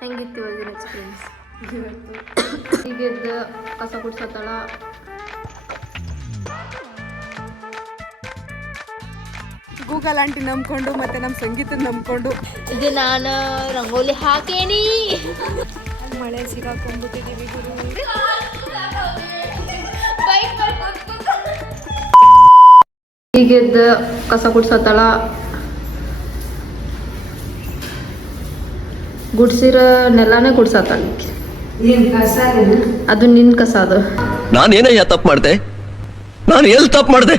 ಹೆಂಗಿತ್ತು ಇವತ್ತಿನ ಎಕ್ಸ್ಪೀರಿಯನ್ಸ್? ಈಗ ಎದ್ದು ಕಸ ಗುಡ್ಸತ್ತಳ. ಗೂಗಲ್ ಆಂಟಿ ನಂಬ್ಕೊಂಡು ಮತ್ತೆ ನಮ್ಮ ಸಂಗೀತ ನಂಬ್ಕೊಂಡು ಇದು ನಾನು ರಂಗೋಲಿ ಹಾಕೇನಿ. ಮಳೆ ಸಿಗಾಕೊಂಡ್ಬಿಟ್ಟಿದ್ದೀವಿ ಗುರು. ಈಗ ಎದ್ದು ಕಸ ಗುಡ್ಸತ್ತಳ. ಗುಡ್ಸಿರ ನೆಲಾನೇ ಗುಡ್ಸತ್ತಳ. ಅದು ನಿನ್ ಕಸ. ಅದು ನಾನೇನಯ್ಯ ತಪ್ಪು ಮಾಡ್ದೆ? ನಾನು ಎಲ್ಲಿ ತಪ್ಪು ಮಾಡ್ದೆ?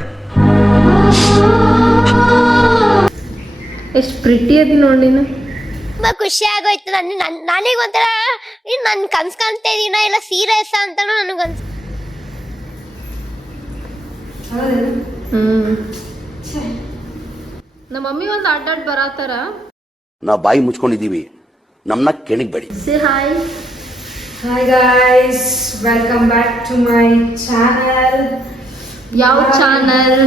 ಎಷ್ಟು ಪ್ರಿಟಿ ಅದಿ ನೋಡಿ ನೀನು. ತುಂಬಾ ಖುಷಿ ಆಗೋಯ್ತು. ನನಗೆ ಒಂಥರ ನನ್ ಕನ್ಸ್ ಕಾಣ್ತಾ ಇದೀನ ಇಲ್ಲ ಸೀರಿಯಸ್ ಅಂತಾನು ನನಗನ್ಸ. ನಮ್ಮ ಮಮ್ಮಿ ಒಂದು ಅಡ್ಡಾಡ್ ಬರತ್ತಾರ. ನಾವು ಬಾಯಿ ಮುಚ್ಕೊಂಡಿದೀವಿ, ನಮ್ಮನ್ನ ಕೆಣಗಬೇಡಿ. Say hi. Hi guys, welcome back to my channel. ಯಾವ ಚಾನಲ್?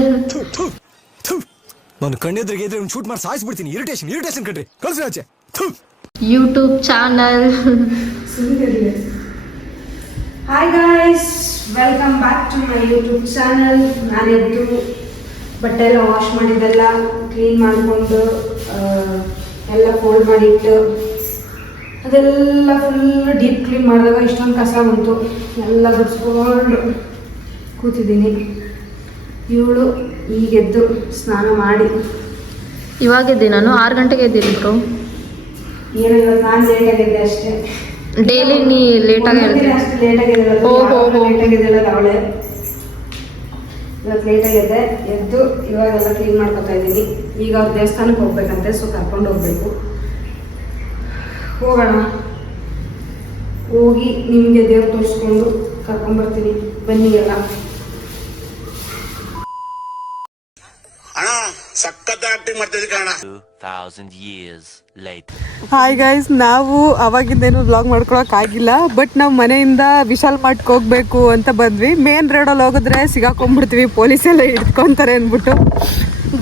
ನಾನು ಕಣ್ಣೆದ್ರಿಗೆ ಇದ್ರೆ ಶೂಟ್ ಮಾಡಿ ಸಾಯಿಸ್ಬಿಡ್ತೀನಿ. ಇರಿಟೇಷನ್ ಕಣ್ರಿ, ಕಳ್ಸಿ ಆಚೆ. YouTube channel. Hi guys, welcome back to my YouTube channel. ನಾನೆದ್ದು ಬಟ್ಟೆ ಎಲ್ಲ ವಾಶ್ ಮಾಡಿದ್ದೆಲ್ಲ ಕ್ಲೀನ್ ಮಾಡಿಕೊಂಡು ಎಲ್ಲ ಫೋಲ್ಡ್ ಮಾಡಿಟ್ಟು ಅದೆಲ್ಲ ಫುಲ್ ಡೀಪ್ ಕ್ಲೀನ್ ಮಾಡಿದಾಗ ಇಷ್ಟೊಂದು ಕಸ ಬಂತು. ಎಲ್ಲ ಗುಡಿಸ್ಕೊಂಡು ಕೂತಿದ್ದೀನಿ. ಇವಳು ಈಗೆದ್ದು ಸ್ನಾನ ಮಾಡಿ. ಇವಾಗ ಎದ್ದೆ ನಾನು 6 ಗಂಟೆಗೆ ಎದ್ದಿನಿ ಬ್ರೋ. ಏನು ಇವತ್ತು ನಾನು ಲೇಟಾಗಿದ್ದೆ ಅಷ್ಟೇ. ಡೈಲಿ ನೀ ಲೇಟಾಗಿ ಹೇಳ್ತೀನಿ. ಅಷ್ಟು ಲೇಟಾಗಿದ್ದಲ್ಲ ಅವಳೆ. ಇವತ್ತು ಲೇಟಾಗಿದ್ದೆ. ಎದ್ದು ಇವಾಗೆಲ್ಲ ಕ್ಲೀನ್ ಮಾಡ್ಕೊತಾ ಇದ್ದೀನಿ. ಈಗ ಅವ್ರ ದೇವಸ್ಥಾನಕ್ಕೆ ಹೋಗ್ಬೇಕಂತೆ, ಸೊ ಕರ್ಕೊಂಡು ಹೋಗ್ಬೇಕು. ಹೋಗೋಣ, ಹೋಗಿ ನಿಮಗೆ ದೇವ್ರು ತೋರಿಸ್ಕೊಂಡು ಕರ್ಕೊಂಡ್ಬರ್ತೀನಿ. ಬನ್ನಿ ಎಲ್ಲ. ಸಖತ್ ಆಕ್ಟಿಂಗ್ ಮಾಡ್ತಿದ್ದೆ ಕಣ. 2000 years later. ಹಾಯ್ ಗೈಸ್, ನಾವು ಅವಾಗಿಂದೇನು ವ್ಲಾಗ್ ಮಾಡ್ಕೊಳಕ್ ಆಗಿಲ್ಲ. ಬಟ್ ನಾವು ಮನೆಯಿಂದ ವಿಶಾಲ್ ಮಾರ್ಟ್ಗೆ ಹೋಗ್ಬೇಕು ಅಂತ ಬಂದ್ವಿ. ಮೇನ್ ರೋಡಲ್ಲಿ ಹೋಗಿದ್ರೆ ಸಿಗಾಕೊಂಡ್ಬಿಡ್ತೀವಿ, ಪೊಲೀಸ್ ಎಲ್ಲ ಹಿಡ್ಕೊಂತಾರೆ ಅಂದ್ಬಿಟ್ಟು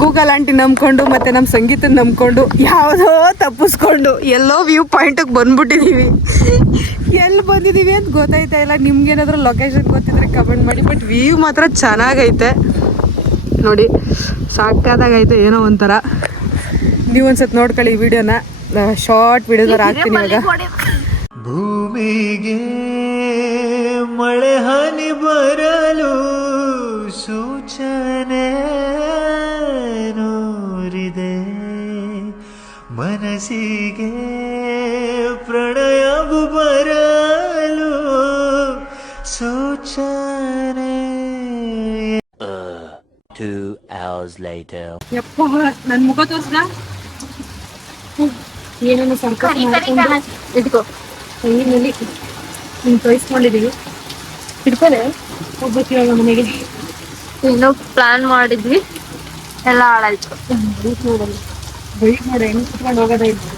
ಗೂಗಲ್ ಆಂಟಿ ನಂಬ್ಕೊಂಡು ಮತ್ತೆ ನಮ್ಮ ಸಂಗೀತ ನಂಬ್ಕೊಂಡು ಯಾವುದೋ ತಪ್ಪಿಸ್ಕೊಂಡು ಎಲ್ಲೋ ವ್ಯೂ ಪಾಯಿಂಟಿಗೆ ಬಂದ್ಬಿಟ್ಟಿದ್ದೀವಿ. ಎಲ್ಲಿ ಬಂದಿದ್ದೀವಿ ಅಂತ ಗೊತ್ತಾಯ್ತಾ ಇಲ್ಲ. ನಿಮ್ಗೇನಾದ್ರೂ ಲೊಕೇಶನ್ ಗೊತ್ತಿದ್ರೆ ಕಮೆಂಟ್ ಮಾಡಿ. ಬಟ್ ವ್ಯೂ ಮಾತ್ರ ಚೆನ್ನಾಗೈತೆ ನೋಡಿ, ಸಾಕಾದಾಗೈತೆ. ಏನೋ ಒಂಥರ. ನೀವು ಒಂದ್ಸತಿ ನೋಡ್ಕೊಳ್ಳಿ ಈ ವಿಡಿಯೋನ. ಶಾರ್ಟ್ ವಿಡಿಯೋದವ್ರು ಹಾಕ್ತೀನಿ ಇವಾಗ. ಭೂಮಿಗೆ ಮಳೆ ಹನಿ ಬರಲು ಸೂಚನೆ ನೋರಿದೆ, ಮನಸ್ಸಿಗೆ ಪ್ರಣಯವು ಬರಲು ಸೂಚನೆ. 2 hours later. ಯಪ್ಪ, ನನ್ನ ಮುಖ ತೋರಿಸ್ದ ಏನೇನು ಸಂಕಟ ಮಾಡ್ಕೊಂಡು ಇಟ್ಕೋ. ಕೈಯಲ್ಲಿ ನೀನು ತೋರಿಸ್ಕೊಂಡಿದ್ದೀವಿ. ಇಟ್ಕೊಳೆ ಹೋಗ್ಬೇಕು ಇವಾಗ ಮನೆಗೆ. ಇನ್ನೂ ಪ್ಲಾನ್ ಮಾಡಿದ್ವಿ, ಎಲ್ಲ ಹಾಳಾಯ್ತು. ಬೈಕ್ ನೋಡಿ ಹೆಂಗ್ ಕುತ್ಕೊಂಡು ಹೋಗೋದೈತೆ.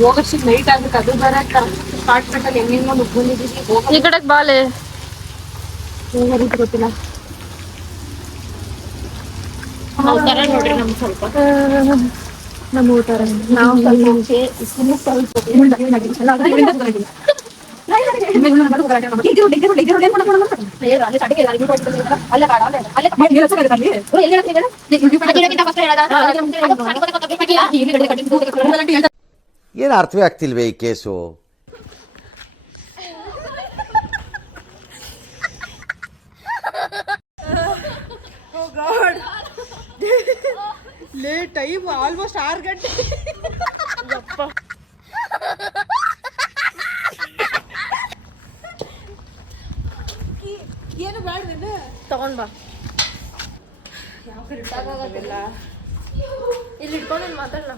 ಹೋಗೋಷ್ಟು ನೈಟ್ ಆಗ್ಬೇಕು. ಅದು ಬರಕ್ಕ ಸ್ಟಾರ್ಟ್ ಕಟ್ಟಲ್ಲಿ ಹೆಂಗೆಂಗೋ ಮುಗ್ಕೊಂಡಿದ್ದೀವಿ. ಈ ಕಡೆಗೆ ಬಾಲೆ ಹೋಗೋದು ಗೊತ್ತಿಲ್ಲ. ನೋಡ್ರಿ ನಮ್ಗೆ ಸ್ವಲ್ಪ ನಮ್ಮ ಊಟ ನಾವು ಏನು ಅರ್ಥವೇ ಆಗ್ತಿಲ್ವೇ ಈ ಕೇಸು? ಟೈಮ್ ಆಲ್ಮೋಸ್ಟ್ 6 ಗಂಟೆ. ಏನು ಬೇಡ ತಗೊಂಡ್ ಬಾ. ಇಲ್ಲಿ ಇಟ್ಕೊಂಡು ಮಾತಾಡಲ್ಲ.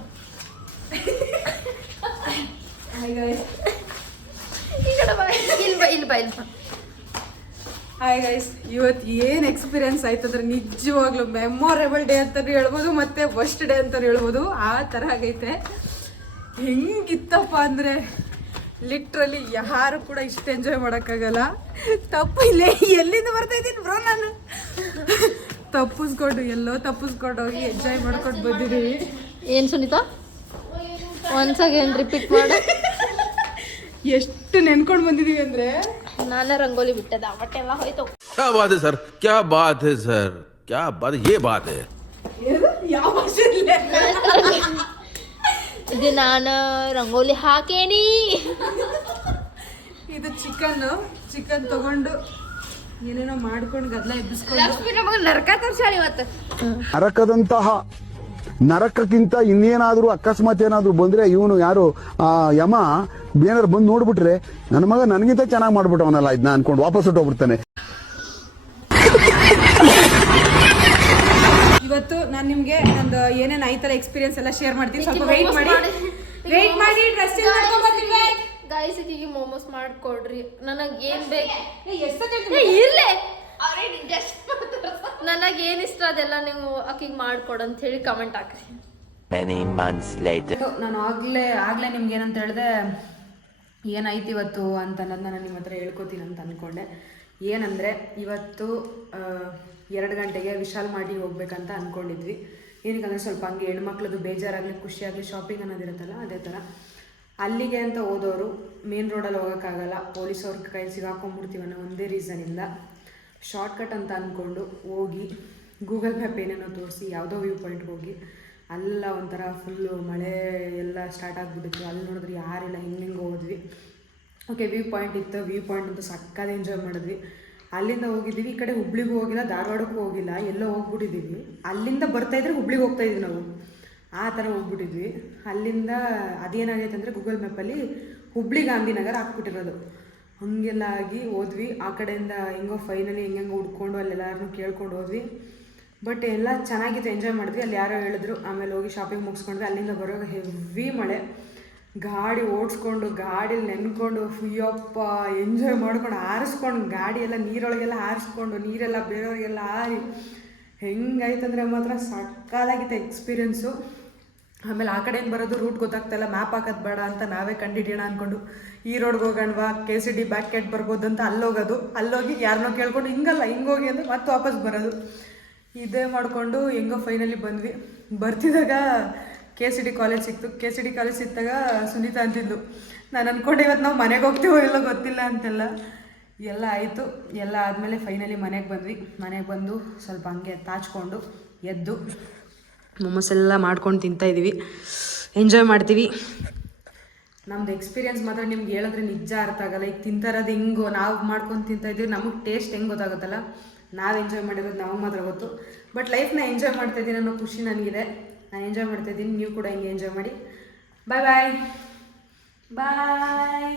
ಇಲ್ಲಿ ಬಾ. ಹಾಯ್ ಗೈಸ್, ಇವತ್ತು ಏನು ಎಕ್ಸ್ಪೀರಿಯನ್ಸ್ ಆಯ್ತಂದ್ರೆ ನಿಜವಾಗ್ಲೂ ಮೆಮೊರೇಬಲ್ ಡೇ ಅಂತಲೂ ಹೇಳ್ಬೋದು, ಮತ್ತೆ ಫಸ್ಟ್ ಡೇ ಅಂತಲೂ ಹೇಳ್ಬೋದು. ಆ ಥರ ಆಗೈತೆ. ಹೆಂಗಿತ್ತಪ್ಪ ಅಂದರೆ ಲಿಟ್ರಲಿ ಯಾರು ಕೂಡ ಇಷ್ಟು ಎಂಜಾಯ್ ಮಾಡೋಕ್ಕಾಗಲ್ಲ. ತಪ್ಪು ಇಲ್ಲೇ ಎಲ್ಲಿಂದ ಬರ್ತಾ ಇದ್ದೀನಿ ಬ್ರೋ. ನಾನು ತಪ್ಪಿಸ್ಕೊಂಡು ಹೋಗಿ ಎಂಜಾಯ್ ಮಾಡ್ಕೊಂಡು ಬಂದಿದ್ದೀವಿ. ಏನು ಸುನೀತಾ? ಒನ್ಸ್ ಅಗೇನ್ ರಿಪೀಟ್ ಮಾಡು. ಎಷ್ಟು ನೆನ್ಕೊಂಡು ಬಂದಿದೀವಿ ಅಂದ್ರೆ ನಾನು ರಂಗೋಲಿ ಬಿಟ್ಟದ ಬಟ್ಟೆ ಎಲ್ಲ ಹೋಯ್ತು. क्या बात है सर, क्या बात है सर, क्या बात है, ये बात है. ಯಾವ ಭಾಷೆಯಲ್ಲೇ? ಇದು ನಾನು ರಂಗೋಲಿ ಹಾಕೇನಿ. ಇದು ಚಿಕನ್ ತಗೊಂಡು ಏನೇನೋ ಮಾಡ್ಕೊಂಡು ಗದ್ಲ ಎಬ್ಬಿಸ್ಕೊಂಡು ಲಕ್ಷ್ಮಿ ನಮಗೆ ನರಕ ತೋರ್ಸಾಳಿ ಇವತ್ತು. ನರಕದಂತಹ ನರಕಕ್ಕಿಂತ ಇನ್ನೇನಾದ್ರೂ ಅಕಸ್ಮಾತ್ ಏನಾದ್ರು ಬಂದ್ರೆ ಇವನು ಯಾರು ಯಮ ಏನಾದ್ರು ಬಂದು ನೋಡ್ಬಿಟ್ರೆ ನನ್ನ ಮಗ ನನಗಿಂತ ಚೆನ್ನಾಗಿ ಮಾಡ್ಬಿಟ್ಟವನಲ್ಲ ಇದನ್ನ ಅನ್ಕೊಂಡು ವಾಪಸ್ ಹೊಟ್ಟೋಗ್ಬಿಡ್ತಾನೆ. ಇವತ್ತು ನಾನು ನಿಮ್ಗೆ ನಂದು ಏನೇನು ಆಯ್ತಲ್ಲ ಎಕ್ಸ್ಪೀರಿಯನ್ಸ್ ಎಲ್ಲ ಶೇರ್ ಮಾಡ್ತೀನಿ. ಸ್ವಲ್ಪ ವೆಯ್ಟ್ ಮಾಡಿ ಡ್ರೆಸ್ ಚೇಂಜ್ ಮಾಡ್ಕೊಂಡು ಬರ್ತೀನಿ. ಗೈಸ್ ಈಗ ಮೋಮೋಸ್ ಮಾಡ್ಕೊಡ್ರಿ. ನನಗೆ ಏನ್ ಬೇಕು ಇರ್ಲಿ, ನನಗೆ ಏನ್ ಇಷ್ಟ ಅದೆಲ್ಲ ನೀವು ಆಕಿಗೆ ಮಾಡ್ಕೊಡು ಅಂತ ಹೇಳಿ ಕಮೆಂಟ್ ಹಾಕ್ರಿ. ನಾನು ಆಗ್ಲೇ ನಿಮ್ಗೆ ಏನಂತ ಹೇಳಿದೆ, ಏನಾಯ್ತು ಇವತ್ತು ಅಂತ ನಾನು ನಿಮ್ಮ ಹತ್ರ ಹೇಳ್ಕೊತೀನಿ ಅಂತ ಅಂದ್ಕೊಂಡೆ. ಏನಂದರೆ ಇವತ್ತು 2 ಗಂಟೆಗೆ ವಿಶಾಲ್ ಮಾರ್ಟಿಗೆ ಹೋಗ್ಬೇಕಂತ ಅಂದ್ಕೊಂಡಿದ್ವಿ. ಏನಕ್ಕಂದರೆ ಸ್ವಲ್ಪ ಹಂಗೆ ಹೆಣ್ಮಕ್ಳದ್ದು ಬೇಜಾರಾಗಲಿ ಖುಷಿಯಾಗಲಿ ಶಾಪಿಂಗ್ ಅನ್ನೋದಿರುತ್ತಲ್ಲ, ಅದೇ ಥರ ಅಲ್ಲಿಗೆ ಅಂತ ಹೋದವರು ಮೇನ್ ರೋಡಲ್ಲಿ ಹೋಗೋಕ್ಕಾಗಲ್ಲ, ಪೊಲೀಸವ್ರ ಕೈ ಸಿಗಾಕೊಂಡ್ಬಿಡ್ತೀವಿ ಅನ್ನೋ ಒಂದೇ ರೀಸನಿಂದ ಶಾರ್ಟ್ಕಟ್ ಅಂತ ಅಂದ್ಕೊಂಡು ಹೋಗಿ ಗೂಗಲ್ ಮ್ಯಾಪ್ ಏನೇನೋ ತೋರಿಸಿ ಯಾವುದೋ ವ್ಯೂ ಪಾಯಿಂಟ್ಗೆ ಹೋಗಿ ಅಲ್ಲ ಒಂಥರ ಫುಲ್ಲು ಮಳೆ ಎಲ್ಲ ಸ್ಟಾರ್ಟ್ ಆಗಿಬಿಟ್ಟಿತ್ತು. ಅಲ್ಲಿ ನೋಡಿದ್ರೆ ಯಾರಿಲ್ಲ, ಹಿಂಗೆ ಹೋದ್ವಿ. ಓಕೆ, ವ್ಯೂ ಪಾಯಿಂಟ್ ಇತ್ತು. ವ್ಯೂ ಪಾಯಿಂಟ್ ಅಂತೂ ಸಕ್ಕದ ಎಂಜಾಯ್ ಮಾಡಿದ್ವಿ. ಅಲ್ಲಿಂದ ಹೋಗಿದ್ದೀವಿ. ಈ ಕಡೆ ಹುಬ್ಳಿಗೂ ಹೋಗಿಲ್ಲ, ಧಾರವಾಡಕ್ಕೂ ಹೋಗಿಲ್ಲ, ಎಲ್ಲೋ ಹೋಗ್ಬಿಟ್ಟಿದ್ದೀವಿ. ಅಲ್ಲಿಂದ ಬರ್ತಾಯಿದ್ರೆ ಹುಬ್ಳಿಗೆ ಹೋಗ್ತಾಯಿದ್ವಿ ನಾವು, ಆ ಥರ ಹೋಗ್ಬಿಟ್ಟಿದ್ವಿ. ಅಲ್ಲಿಂದ ಅದೇನಾಗೈತೆ ಅಂದರೆ ಗೂಗಲ್ ಮ್ಯಾಪಲ್ಲಿ ಹುಬ್ಳಿ ಗಾಂಧಿನಗರ ಹಾಕ್ಬಿಟ್ಟಿರೋದು. ಹಾಗೆಲ್ಲ ಆಗಿ ಹೋದ್ವಿ. ಆ ಕಡೆಯಿಂದ ಹೆಂಗೋ ಫೈನಲಿ ಹೆಂಗೆ ಹುಡ್ಕೊಂಡು ಅಲ್ಲೆಲ್ಲರೂ ಕೇಳ್ಕೊಂಡು ಹೋದ್ವಿ. ಬಟ್ ಎಲ್ಲ ಚೆನ್ನಾಗಿತ್ತು, ಎಂಜಾಯ್ ಮಾಡಿದ್ವಿ. ಅಲ್ಲಿ ಯಾರೋ ಹೇಳಿದ್ರು. ಆಮೇಲೆ ಹೋಗಿ ಶಾಪಿಂಗ್ ಮುಗಿಸ್ಕೊಂಡ್ವಿ. ಅಲ್ಲಿಂದ ಬರೋವಾಗ ಹೆವಿ ಮಳೆ, ಗಾಡಿ ಓಡಿಸ್ಕೊಂಡು ಗಾಡೀಲಿ ನೆನ್ಕೊಂಡು ಫುಯ್ಯಪ್ಪ ಎಂಜಾಯ್ ಮಾಡ್ಕೊಂಡು ಆರಿಸ್ಕೊಂಡು ಗಾಡಿ ಎಲ್ಲ ನೀರೊಳಗೆಲ್ಲ ಆರಿಸ್ಕೊಂಡು ನೀರೆಲ್ಲ ಬೇರೆಯವ್ರಿಗೆಲ್ಲ ಆರಿ ಹೆಂಗಾಯ್ತಂದರೆ ಮಾತ್ರ ಸಕ್ಕತ್ತಾಗಿತ್ತು ಎಕ್ಸ್ಪೀರಿಯೆನ್ಸು. ಆಮೇಲೆ ಆ ಕಡೆಯಿಂದ ಬರೋದು ರೂಟ್ ಗೊತ್ತಾಗ್ತಾಯಿಲ್ಲ, ಮ್ಯಾಪ್ ಹಾಕೋದು ಬೇಡ ಅಂತ ನಾವೇ ಕಂಡಿಡಿಯೋಣ ಅಂದ್ಕೊಂಡು ಈ ರೋಡ್ಗೆ ಹೋಗೋಣವಾ, KCD ಬ್ಯಾಕ್ ಗೇಟ್ ಬರ್ಬೋದು ಅಂತ ಅಲ್ಲೋಗೋದು. ಅಲ್ಲೋಗಿ ಯಾರನ್ನೋ ಕೇಳ್ಕೊಂಡು ಹಿಂಗಲ್ಲ ಹಿಂಗೋಗಿ ಅಂದರೆ ಮತ್ತೆ ವಾಪಸ್ ಬರೋದು. ಇದೇ ಮಾಡಿಕೊಂಡು ಹೆಂಗೋ ಫೈನಲಿ ಬಂದ್ವಿ. ಬರ್ತಿದ್ದಾಗ KCD ಕಾಲೇಜ್ ಸಿಕ್ತು. KCD ಕಾಲೇಜ್ ಸಿಕ್ತಾಗ ಸುನೀತಾ ಅಂತಿದ್ಲು, ನಾನು ಅಂದ್ಕೊಂಡೆ ಇವತ್ತು ನಾವು ಮನೆಗೆ ಹೋಗ್ತೀವೋ ಎಲ್ಲೋ ಗೊತ್ತಿಲ್ಲ ಅಂತೆಲ್ಲ. ಎಲ್ಲ ಆಯಿತು. ಎಲ್ಲ ಆದಮೇಲೆ ಫೈನಲಿ ಮನೆಗೆ ಬಂದ್ವಿ. ಮನೆಗೆ ಬಂದು ಸ್ವಲ್ಪ ಹಂಗೆ ತಾಚ್ಕೊಂಡು ಎದ್ದು ಮೊಮೋಸ್ ಎಲ್ಲ ಮಾಡ್ಕೊಂಡು ತಿಂತಾಯಿದ್ದೀವಿ, ಎಂಜಾಯ್ ಮಾಡ್ತೀವಿ. ನಮ್ಮದು ಎಕ್ಸ್ಪೀರಿಯನ್ಸ್ ಮಾತ್ರ ನಿಮ್ಗೆ ಹೇಳಿದ್ರೆ ನಿಜ ಅರ್ಥ ಆಗಲ್ಲ. ಈಗ ತಿಂತಾರದು ಹಿಂಗೋ ನಾವು ಮಾಡ್ಕೊಂಡು ತಿಂತಾಯಿದ್ದೀವಿ, ನಮಗೆ ಟೇಸ್ಟ್ ಹೆಂಗೆ ಗೊತ್ತಾಗುತ್ತಲ್ಲ, ನಾವು ಎಂಜಾಯ್ ಮಾಡಿರೋದು ನಮಗೆ ಮಾತ್ರ ಗೊತ್ತು. ಬಟ್ ಲೈಫ್ನ ಎಂಜಾಯ್ ಮಾಡ್ತಾಯಿದ್ದೀನಿ ಅನ್ನೋ ಖುಷಿ ನನಗಿದೆ. ನಾನು ಎಂಜಾಯ್ ಮಾಡ್ತಾಯಿದ್ದೀನಿ, ನೀವು ಕೂಡ ಹಿಂಗೆ ಎಂಜಾಯ್ ಮಾಡಿ. ಬಾಯ್ ಬಾಯ್ ಬಾಯ್.